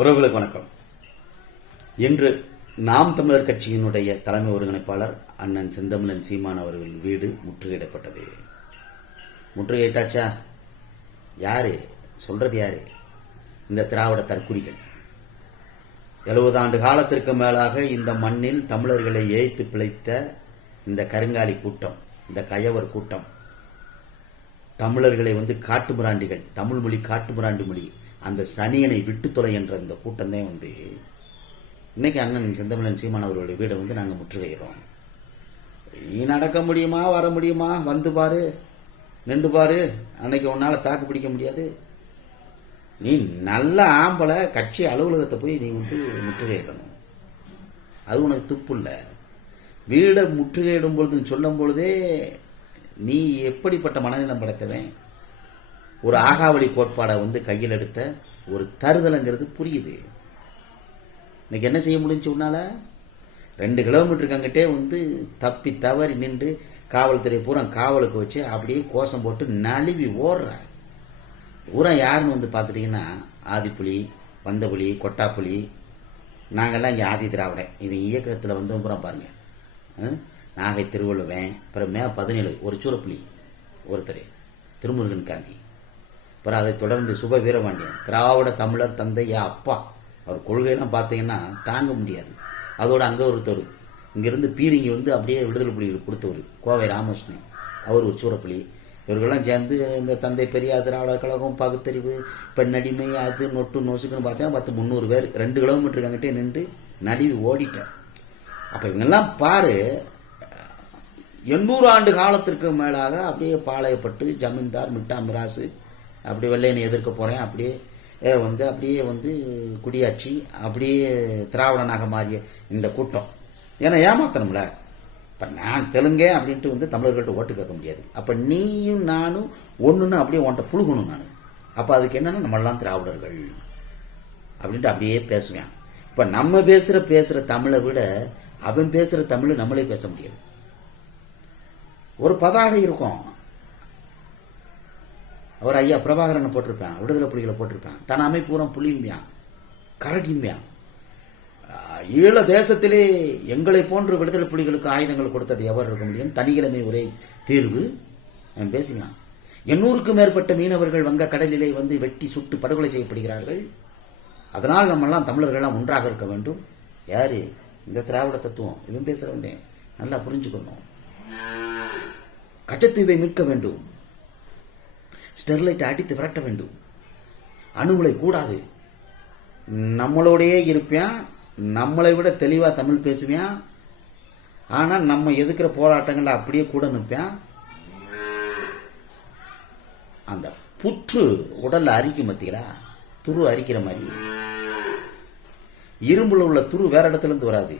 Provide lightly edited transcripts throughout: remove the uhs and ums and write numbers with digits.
உறவுகளுக்கு வணக்கம். இன்று நாம் தமிழர் கட்சியினுடைய தலைமை ஒருங்கிணைப்பாளர் அண்ணன் செந்தமிழன் சீமான் அவர்கள் வீடு முற்றுகையிடப்பட்டது. முற்றுகையிட்டாச்சா? யாரு சொல்றது? யாரு? இந்த திராவிட தற்குறிகள் 70 ஆண்டு காலத்திற்கு மேலாக இந்த மண்ணில் தமிழர்களை ஏய்த்து பிழைத்த இந்த கருங்காலி கூட்டம், இந்த கயவர் கூட்டம், தமிழர்களை காட்டுமிராண்டிகள், தமிழ் மொழி காட்டுமிராண்டி மொழி, அந்த சனியனை விட்டு தொலை என்ற இந்த கூட்டம் தான் இன்னைக்கு அண்ணன் செந்தமிழன் சீமான் அவர்களுடைய வீடை நாங்கள் முற்றுகையிடுறோம். நீ நடக்க முடியுமா? வர முடியுமா? வந்து பாரு, நின்று பாரு. அன்னைக்கு உன்னால தாக்கு பிடிக்க முடியாது. நீ நல்ல ஆம்பளை, கட்சி அலுவலகத்தை போய் நீ முற்றுகையிடணும். அது உனக்கு துப்பு இல்லை. வீடை முற்றுகையிடும் பொழுதுன்னு சொல்லும் பொழுதே நீ எப்படிப்பட்ட மனநிலம் படைத்தவன்? ஒரு ஆகாவளி கோட்பாடை கையில் எடுத்த ஒரு தருதலைங்கிறது புரியுது. இன்னைக்கு என்ன செய்ய முடிஞ்சு? உன்னால 2 கிலோமீட்டருக்கு அங்கிட்டே தப்பி தவறி நின்று காவல்துறை பூரா காவலுக்கு வச்சு அப்படியே கோஷம் போட்டு நழுவி ஓடுற பூரா யாருன்னு பார்த்துட்டீங்கன்னா ஆதிப்புலி, வந்தபுலி, கொட்டாப்புலி. நாங்கள்லாம் இங்கே ஆதி திராவிடன். இவன் இயக்கத்தில் பூரா பாருங்க. நாகை திருவள்ளுவன், அப்புறம் மே 17 ஒரு சூரப்புலி ஒருத்தர் திருமுருகன் காந்தி, அப்புறம் அதை தொடர்ந்து சுப வீரபாண்டியன், திராவிட தமிழர் தந்தை அப்பா. அவர் கொள்கையெல்லாம் பார்த்தீங்கன்னா தாங்க முடியாது. அதோட அங்கே ஒருத்தர் இங்கிருந்து பீரிங்கி அப்படியே விடுதலை புலிகளுக்கு கொடுத்தவர் கோவை ராமகிருஷ்ணன், அவர் ஒரு சூரப்புலி. இவர்களெல்லாம் சேர்ந்து இந்த தந்தை பெரியார் திராவிடர் கழகம், பகுத்தறிவு, பெண்ணடிமை, அது நொட்டு நோசுக்குன்னு பார்த்தா 300 பேர் 2 கிலோமீட்டருக்கு அங்கிட்டே நின்று நடுவி ஓடிட்டேன். அப்போ இவங்கெல்லாம் பாரு, 800 ஆண்டு காலத்திற்கு மேலாக அப்படியே பாளையப்பட்டு ஜமீன்தார், மிட்டா மிராசு, அப்படி வெள்ளையனை எதிர்க்க போறேன், அப்படியே அப்படியே குடியாட்சி, அப்படியே திராவிடனாக மாறிய இந்த கூட்டம். ஏன்னா ஏமாத்தணும்ல. இப்ப நான் தெலுங்கே அப்படின்ட்டு தமிழர்கள்ட்ட ஓட்டு கேட்க முடியாது. அப்ப நீயும் நானும் ஒண்ணுன்னு அப்படியே உன்ட்ட புழுகணும். நான் அப்ப அதுக்கு என்னன்னா நம்மளாம் திராவிடர்கள் அப்படின்ட்டு அப்படியே பேசுவேன். இப்ப நம்ம பேசுற தமிழை விட அவன் பேசுற தமிழ் நம்மளே பேச முடியாது. ஒரு பதாகை இருக்கும். அவர் ஐயா பிரபாகரனை போட்டிருப்பேன், விடுதலை புலிகளை போட்டிருப்பேன், தன் அமைப்பூரம் புலிம்பியான், கரடிம்பியான். ஈழ தேசத்திலே எங்களை போன்ற விடுதலை புலிகளுக்கு ஆயுதங்கள் கொடுத்தது எவர் இருக்க முடியும்? தனிக்கிழமை ஒரே தீர்வு பேசினான். 800க்கும் மேற்பட்ட மீனவர்கள் வங்க கடலிலே வெட்டி சுட்டு படுகொலை செய்யப்படுகிறார்கள். அதனால் நம்மெல்லாம் தமிழர்கள்லாம் ஒன்றாக இருக்க வேண்டும். யாரு? இந்த திராவிட தத்துவம். இவன் பேசுறவன் நல்லா புரிஞ்சுக்கணும். கச்சத்தீவை மீட்க வேண்டும், ஸ்டெர்லைட்டை அடித்து விரட்ட வேண்டும், அணுகுலை கூடாது. நம்மளோடையே இருப்பான், நம்மளை விட தெளிவா தமிழ் பேசுவான். ஆனா நம்ம எதுக்கிற போராட்டங்கள்ல அப்படியே கூட நிற்பான். அந்த புற்று உடல்ல அரிக்கும் மத்தியில துரு அரிக்கிற மாதிரி. இரும்புல உள்ள துரு வேற இடத்துல இருந்து வராது,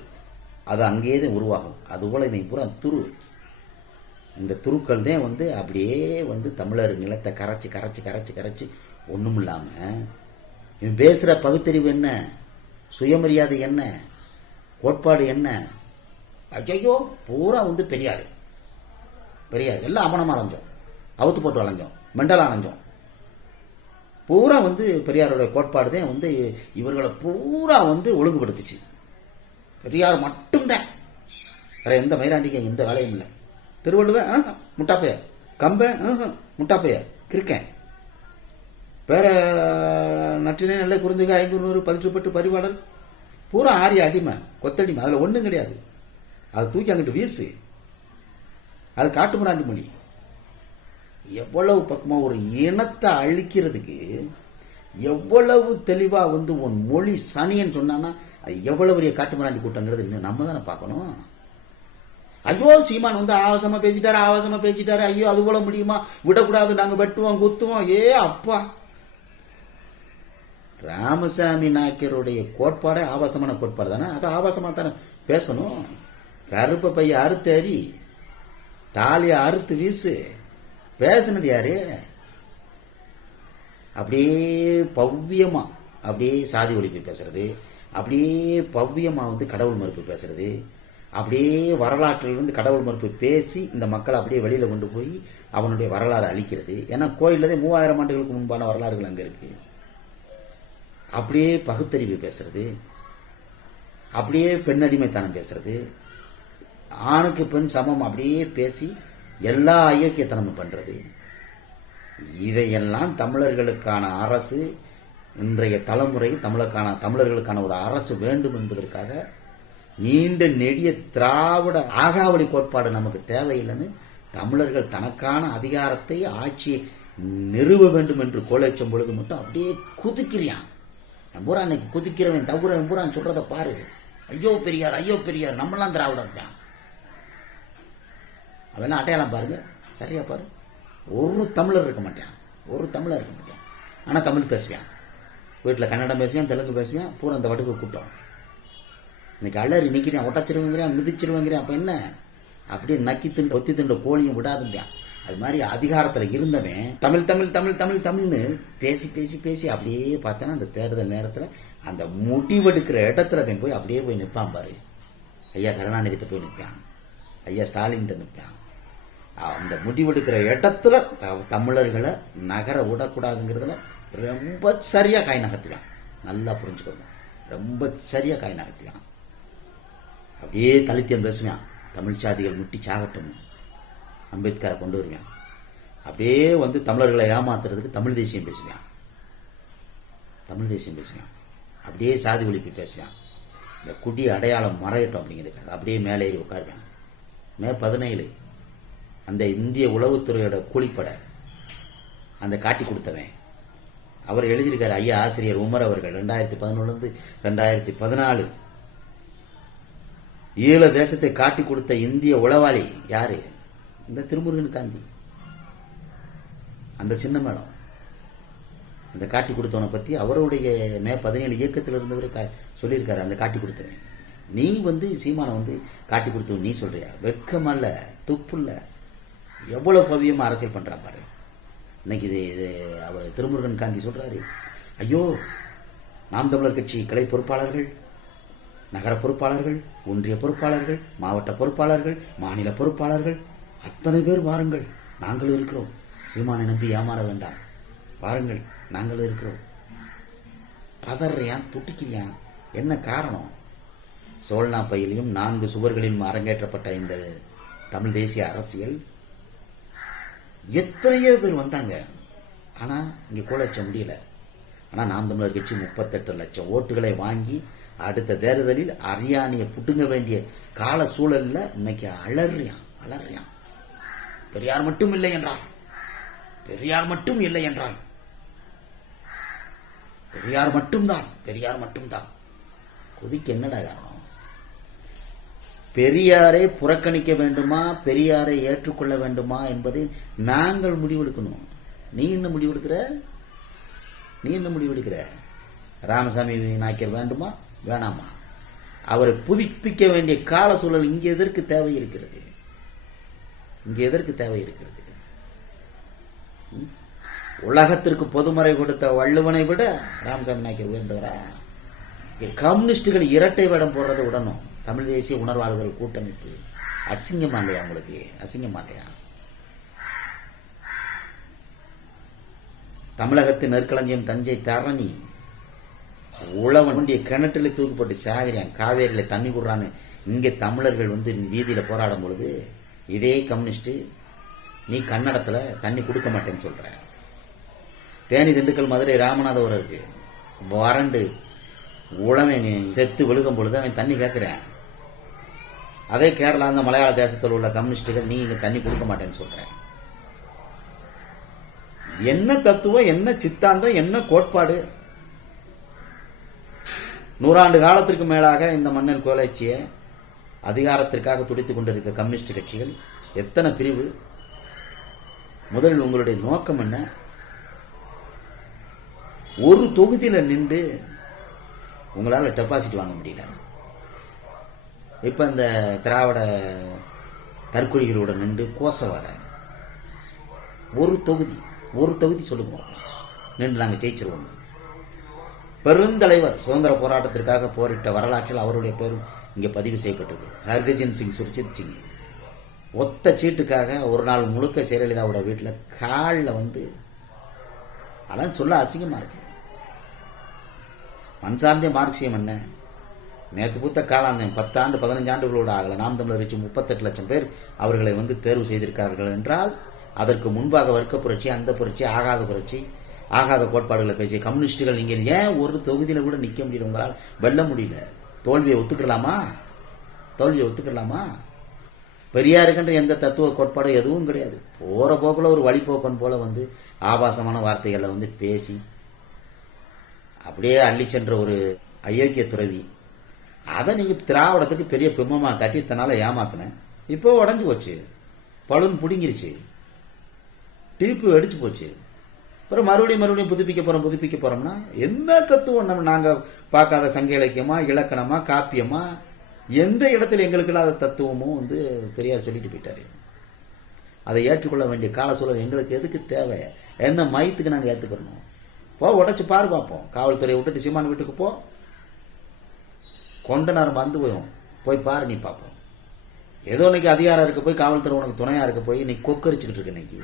அது அங்கேயே தான் உருவாகும். அது போல இவன் பூரா துரு. இந்த துருக்கள் தான் அப்படியே தமிழர் நிலத்தை கரைச்சி கரைச்சி கரைச்சி கரைச்சி ஒண்ணும் இல்லாம இவன் பேசுற பகுத்தறிவு என்ன, சுயமரியாதை என்ன, கோட்பாடு என்ன? ஐயோ பூரா பெரியார் பெரியார் எல்லாம் அமனமா அலைஞ்சோம், அவுத்து போட்டு அலைஞ்சோம், மெண்டலா அலைஞ்சோம். பூரா பெரியாரோட கோட்பாடு தான் இவர்களை பூரா ஒழுங்குபடுத்துச்சு. பெரியார் மட்டும்தான், வேற எந்த மயிராண்டிக்கும் எந்த வேலையும் இல்லை. திருவள்ளுவன் முட்டாப்பைய, கம்பன் முட்டாப்பைய, கிருக்கன், வேற நற்றினை நல்ல குறுந்துக 500 பதிற்றுப்பட்டு பரிபாடல் பூரா ஆரிய அடிமை, கொத்தடிமை. அதுல ஒண்ணும் கிடையாது. அதை தூக்கி அங்கிட்டு வீசு. அது காட்டுமிராண்டி மொழி. எவ்வளவு பக்கமா ஒரு இனத்தை அழிக்கிறதுக்கு எவ்வளவு தெளிவா உன் மொழி சனின்னு சொன்னான்னா அது எவ்வளவு பெரிய காட்டுமிராண்டி கூட்டங்கிறது இன்னும் நம்ம தானே பார்க்கணும். ஐயோ சீமான் ஆபாசமா பேசிட்டாரு, ஐயோ அது போல முடியுமா? விடக்கூடாது, நாங்க வெட்டுவோம் குத்துவோம். ஏ அப்பா, ராமசாமி நாயக்கருடைய கோட்பாடே ஆபாசமான கோட்பாடு தானே. அது ஆபாசமா தானே பேசணும். கருப்ப பைய அறுத்து அறி, தாலிய அறுத்து வீசு. பேசுனது யாரு? அப்படியே பவ்யமா அப்படியே சாதி ஒழிப்பு பேசுறது, அப்படியே பவ்யமா கடவுள் மறுப்பு பேசுறது, அப்படியே வரலாற்றிலிருந்து கடவுள் மறுப்பு பேசி இந்த மக்களை அப்படியே வெளியில கொண்டு போய் அவனுடைய வரலாறு அழிக்கிறது. ஏன்னா கோயில்ல 3000 ஆண்டுகளுக்கு முன்பான வரலாறுகள் அங்க இருக்கு. அப்படியே பகுத்தறிவு பேசுறது, அப்படியே பெண்ணடிமைத்தனம் பேசுறது, ஆணுக்கு பெண் சமம் அப்படியே பேசி எல்லா ஐயோக்கியத்தனமும் பண்றது. இதையெல்லாம் தமிழர்களுக்கான அரசு, இன்றைய தலைமுறை தமிழர்களுக்கான ஒரு அரசு வேண்டும் என்பதற்காக நீண்ட நெடிய திராவிட ஆகாவளி கோட்பாடு நமக்கு தேவையில்லைன்னு தமிழர்கள் தனக்கான அதிகாரத்தை, ஆட்சியை நிறுவ வேண்டும் என்று கோலேச்சம் பொழுது மட்டும் அப்படியே குதிக்கிறான். பூரா இன்னைக்கு குதிக்கிறவன் தகுறவன் பூரா சொல்றத பாரு. ஐயோ பெரியார், ஐயோ பெரியார், நம்மளாம் திராவிடம் இருக்கான். அவெல்லாம் அடையாளம் பாருங்க, சரியா பாரு. ஒரு தமிழர் இருக்க மாட்டான், ஒரு தமிழர் இருக்க மாட்டான். ஆனா தமிழ் பேசுவான், வீட்டில் கன்னடம் பேசுவான், தெலுங்கு பேசுவான், பூரா அந்த வடுக்கு கூட்டம். இன்னைக்கு அலறி நிற்கிறான், ஒட்டச்சிருவங்கிறான், மிதிச்சிருவங்கிறான். அப்ப என்ன, அப்படியே நக்கி திண்டு ஒத்தி திண்டு கோழியும் விடாதுங்கிறான். அது மாதிரி அதிகாரத்தில் இருந்தவன் தமிழ் தமிழ் தமிழ் தமிழ் தமிழ்னு பேசி பேசி பேசி அப்படியே பார்த்தேன்னா அந்த தேர்தல் நேரத்தில் அந்த முடிவெடுக்கிற இடத்துல போய் அப்படியே போய் நிற்பான் பாரு. ஐயா கருணாநிதிட்ட போய் நிற்பான், ஐயா ஸ்டாலின் நிற்பான். அந்த முடிவெடுக்கிற இடத்துல தமிழர்களை நகர விடக்கூடாதுங்கிறதுல ரொம்ப சரியா காய் நகர்த்துவான். நல்லா புரிஞ்சுக்கணும், ரொம்ப சரியா காய் நகர்த்துவான். அப்படியே தலித்தியம் பேசுவான், தமிழ் சாதிகள் முட்டி சாகட்டும், அம்பேத்கரை கொண்டு வருவான். அப்படியே வந்து தமிழர்களை ஏமாத்துறதுக்கு தமிழ் தேசியம் பேசுவான், தமிழ் தேசியம் பேசுவான். அப்படியே சாதி ஒழிப்பு பேசுவான். இந்த குடி அடையாளம் மறையட்டும் அப்படிங்கிறதுக்காக அப்படியே மேலே ஏறி உட்காருவான். மே 17 அந்த இந்திய உளவுத்துறையோட கூலிப்படை அந்த காட்டி கொடுத்தவன் அவர் எழுதியிருக்காரு. ஐயா ஆசிரியர் உமர் அவர்கள் 2011 2014 ஈழ தேசத்தை காட்டி கொடுத்த இந்திய உளவாளி யாரு? இந்த திருமுருகன் காந்தி. அந்த சின்ன மேடம் அந்த காட்டி கொடுத்தவனை பத்தி அவருடைய மே 17 இயக்கத்தில் இருந்தவரை சொல்லியிருக்காரு. அந்த காட்டி கொடுத்தவன் நீ வந்து சீமானை வந்து காட்டி கொடுத்தவன் நீ சொல்றியா? வெக்கமல்ல, துப்புல்ல, எவ்வளவு பவியமா அரசியல் பண்றா பாரு. இன்னைக்கு இது அவர் திருமுருகன் காந்தி சொல்றாரு, ஐயோ நாம் தமிழர் கட்சி கிளை பொறுப்பாளர்கள், நகர பொறுப்பாளர்கள், ஒன்றிய பொறுப்பாளர்கள், மாவட்ட பொறுப்பாளர்கள், மாநில பொறுப்பாளர்கள் அத்தனை பேர் வாருங்கள், நாங்கள் இருக்கிறோம். சீமானை நம்பி ஏமாற வேண்டாம், வாருங்கள், நாங்கள் இருக்கிறோம். பதறியான், துட்டிக்கிறியான். என்ன காரணம்? சோழனா பையிலையும் 4 சுவர்களிலும் அரங்கேற்றப்பட்ட இந்த தமிழ் தேசிய அரசியல் எத்தனையோ பேர் வந்தாங்க, ஆனா இங்க கோலச்ச முடியல. ஆனா நாம் தமிழர் கட்சி 38 லட்சம் ஓட்டுகளை வாங்கி அடுத்த தேர்தலில் அரியானியை புட்டுங்க வேண்டிய கால சூழல்ல இன்னைக்கு அலறியான். பெரியார் மட்டும் இல்லை என்றால், பெரியார் மட்டும் இல்லை என்றால், பெரியார் மட்டும்தான் கொதிக்க என்னடா காரணம்? பெரியாரை புறக்கணிக்க வேண்டுமா, பெரியாரை ஏற்றுக்கொள்ள வேண்டுமா என்பதை நாங்கள் முடிவெடுக்கணும். நீ என்ன முடிவெடுக்கிற? ராமசாமி நாய்க்கர் வேண்டுமா வேணாமா? அவரை புதுப்பிக்க வேண்டிய கால சூழல் இங்கே எதற்கு தேவை இருக்கிறது? உலகத்திற்கு பொதுமறை கொடுத்த வள்ளுவனை விட ராமசாமி நாய்க்கர் உயர்ந்தவரா? கம்யூனிஸ்டுகள் இரட்டை வேடம் போடுறதை விடணும். தமிழ் தேசிய உணர்வாளர்கள் கூட்டமைப்பு அசிங்கமா இல்லையா உங்களுக்கு? அசிங்கமா இல்லையா? தமிழகத்தின் நெற்களஞ்சியம் தஞ்சை தரணி உழவன் கிணற்றில தூக்கப்பட்டு சாகிறான், காவேரியில தண்ணி குடுறான்னு இங்க தமிழர்கள் வந்து வீதியில போராடும் பொழுது இதே கம்யூனிஸ்ட் நீ கன்னடத்துல தண்ணி கொடுக்க மாட்டேன்னு சொல்ற. தேனி, திண்டுக்கல், மதுரை, ராமநாதபுரம் இருக்கு வறண்டு உழவன் செத்து விழுகும் பொழுது அவன் தண்ணி கேட்கிறேன். அதே கேரளா, அந்த மலையாள தேசத்தில் உள்ள கம்யூனிஸ்டுகள் நீ இங்க தண்ணி கொடுக்க மாட்டேன்னு சொல்ற. என்ன தத்துவம், என்ன சித்தாந்தம், என்ன கோட்பாடு? 100 ஆண்டு காலத்திற்கு மேலாக இந்த மன்னன் கோலாட்சிய அதிகாரத்திற்காக துடித்துக் கொண்டிருக்க கம்யூனிஸ்ட் கட்சிகள் எத்தனை பிரிவு? முதலில் உங்களுடைய நோக்கம் என்ன? ஒரு தொகுதியில நின்று உங்களால டெபாசிட் வாங்க முடியல. இப்ப இந்த திராவிட தற்கொலைகளோட நின்று கோச வர ஒரு தொகுதி சொல்லுங்க நின்று நாங்க ஜெயிச்சிருவோம். பெருந்தலைவர் சுதந்திர போராட்டத்திற்காக போரிட்ட வரலாற்றில் அவருடைய பேரும் இங்க பதிவு செய்யப்பட்டது. ஹர்கஜன் சிங், சுர்ஜித் சிங் ஒத்த சீட்டுக்காக ஒரு நாள் முழுக்க ஜெயலலிதாவோட வீட்டில் காலில் வந்து அதெல்லாம் சொல்ல அசிங்கமா இருக்கு. மண் சார்ந்த மார்க்சியம் என்ன? நேற்று பூத்த காலாந்தம் 10 ஆண்டு 15 ஆண்டுகளோடு ஆகல. நாம் தமிழர் கட்சி 38 லட்சம் பேர் அவர்களை தேர்வு செய்திருக்கிறார்கள் என்றால் அதற்கு முன்பாக வர்க்க புரட்சி, அந்த புரட்சி, ஆகாத புரட்சி, ஆகாத கோட்பாடுகளை பேசிய கம்யூனிஸ்டுகள் நீங்க ஏன் ஒரு தொகுதியில கூட நிக்க முடியல? உங்களால் வெல்ல முடியல. தோல்வியை ஒத்துக்கலாமா? பெரியாருக்கென்ற எந்த தத்துவ கோட்பாடு எதுவும் கிடையாது. போற போக்குல ஒரு வழிபோக்கன் போல ஆபாசமான வார்த்தைகளை பேசி அப்படியே அள்ளி சென்ற ஒரு அயோக்கிய துறவி. அதை நீங்க திராவிடத்துக்கு பெரிய பிம்பமா காட்டி தன்னால ஏமாத்தின. இப்போ உடஞ்சு போச்சு, பலூன் புடுங்கிருச்சு, டீப்பு அடிச்சு போச்சு. அப்புறம் மறுபடியும் புதுப்பிக்க போறோம்னா என்ன தத்துவம்? நாங்க பார்க்காத சங்க இலக்கியமா, இலக்கணமா, காப்பியமா, எந்த இடத்துல எங்களுக்கு இல்லாத தத்துவமும் பெரியார் சொல்லிட்டு போயிட்டாரு. அதை ஏற்றுக்கொள்ள வேண்டிய கால சூழல் எங்களுக்கு எதுக்கு தேவை? என்ன மயத்துக்கு நாங்க ஏத்துக்கிறோம்? உடைச்சு பாரு பார்ப்போம். காவல்துறையை விட்டுட்டு சீமான் வீட்டுக்கு போ, கொண்ட நேரம் வந்து போய் பாரு, நீ பார்ப்போம். ஏதோ இன்னைக்கு அதிகாரம் இருக்க போய் காவல்துறை உனக்கு துணையா இருக்க போய் நீ கொக்கரிச்சுக்கிட்டு இருக்க. இன்னைக்கு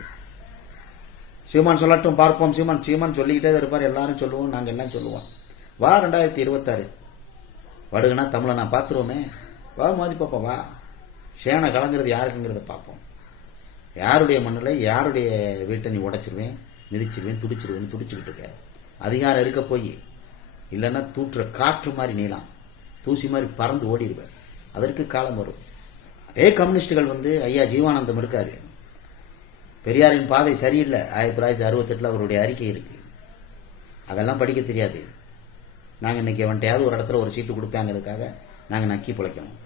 சீமான் சொல்லட்டும் பார்ப்போம். சீமான் சொல்லிக்கிட்டே இருப்பார், எல்லாரும் சொல்லுவோம், நாங்க எல்லாம் சொல்லுவோம். வா 2026 வடுகுனா தமிழை நான் பார்த்துருவோமே. வா மோதி பார்ப்போம். வா சேனை கலங்கிறது யாருக்குங்கிறத பார்ப்போம். யாருடைய மண்ணில் யாருடைய வீட்டை நீ உடைச்சிருவேன், மிதிச்சிருவேன், துடிச்சுக்கிட்டு இருக்க. அதிகாரம் இருக்க போய் இல்லைன்னா தூற்றுற காற்று மாதிரி நீலாம், தூசி மாதிரி பறந்து ஓடிடுவேன். அதற்கு காலம் வரும். அதே கம்யூனிஸ்டுகள் ஐயா ஜீவானந்தம் இருக்காரு. பெரியாரின் பாதை சரியில்லை. 1968 அவருடைய அறிக்கை இருக்கு. அதெல்லாம் படிக்க தெரியாது. நாங்க இன்னைக்கு வந்துட்டையாவது ஒரு இடத்துல ஒரு சீட்டு கொடுப்பாங்கிறதுக்காக நாங்க நக்கி பிழைக்கணும்.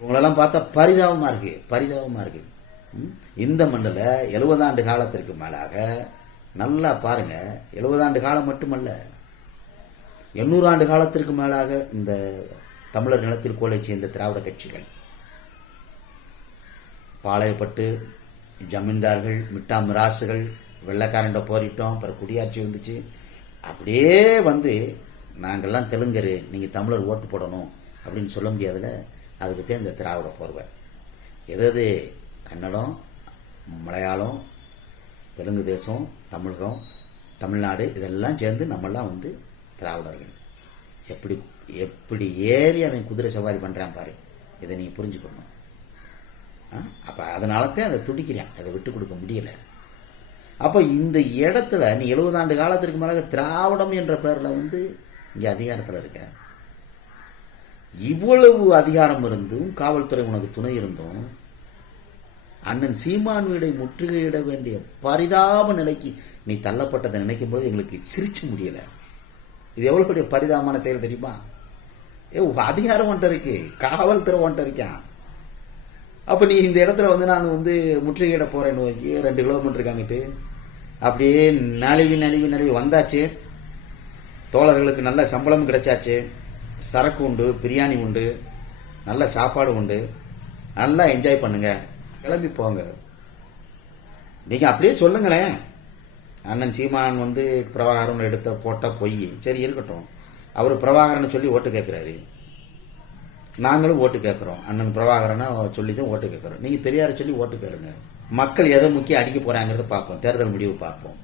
உங்களெல்லாம் பார்த்தா பரிதாபமா இருக்கு. இந்த மண்ணில் 70 ஆண்டு காலத்திற்கு மேலாக நல்லா பாருங்க, 70 ஆண்டு காலம் மட்டுமல்ல, 800 ஆண்டு காலத்திற்கு மேலாக இந்த தமிழர் நிலத்தில் கோலை சேர்ந்த திராவிட கட்சிகள், பாளையப்பட்டு ஜமீன்தார்கள், மிட்டா மிராசுகள், வெள்ளைக்காரண்ட போரிட்டோம், அப்புறம் குடியாட்சி வந்துச்சு. அப்படியே நாங்கள்லாம் தெலுங்கரு, நீங்க தமிழர் ஓட்டு போடணும் அப்படின்னு சொல்ல முடியாதுல. அதுக்கு இந்த திராவிட போர்வை எது கன்னடம், மலையாளம், தெலுங்கு தேசம், தமிழகம், தமிழ்நாடு இதெல்லாம் சேர்ந்து நம்மெல்லாம் திராவிடர்கள். எப்படி ஏறி அவன் குதிரை சவாரி பண்றான் பாரு. இதை நீங்க புரிஞ்சுக்கணும். அப்ப அதனாலதான் அதை துடிக்கிறான், அதை விட்டு கொடுக்க முடியல. அப்ப இந்த இடத்துல நீ 70 ஆண்டு காலத்திற்கு மேலாக திராவிடம் என்ற பேர்ல இங்க அதிகாரத்தில் இருக்க. இவ்வளவு அதிகாரம் இருந்தும், காவல்துறை உனக்கு துணை இருந்தும், அண்ணன் சீமான் வீடை முற்றுகையிட வேண்டிய பரிதாப நிலைக்கு நீ தள்ளப்பட்டதை நினைக்கும் போது எங்களுக்கு சிரிச்சு முடியல. இது எவ்வளவு பெரிய பரிதாபமான செயல் தெரியுமா? அதிகாரம் ஒன்றை இருக்கு, காவல்துறை ஒன்றை இருக்கான். அப்ப நீ இந்த இடத்துல நான் முற்றுகையிட போறேன்னு 2 கிலோமீட்டர் காங்கிட்டு அப்படியே நழுவி வந்தாச்சு. தோழர்களுக்கு நல்ல சம்பளம் கிடைச்சாச்சு, சரக்கு உண்டு, பிரியாணி உண்டு, நல்ல சாப்பாடு உண்டு, நல்லா என்ஜாய் பண்ணுங்க, கிளம்பி போங்க. நீங்க அப்படியே சொல்லுங்களேன். அண்ணன் சீமான் பிரபாகரன் எடுத்த போட்டா பொய், சரி இருக்கட்டும். அவரு பிரபாகரன் சொல்லி ஓட்டு கேட்கிறாரு, நாங்களும் ஓட்டு கேட்கிறோம். அண்ணன் பிரபாகரனை சொல்லிதான் ஓட்டு கேட்கிறோம். நீங்க பெரியாரை சொல்லி ஓட்டு கேளுங்க. மக்கள் எதை முக்கிய அடிக்க போறாங்கிறத பார்ப்போம், தேர்தல் முடிவு பார்ப்போம்.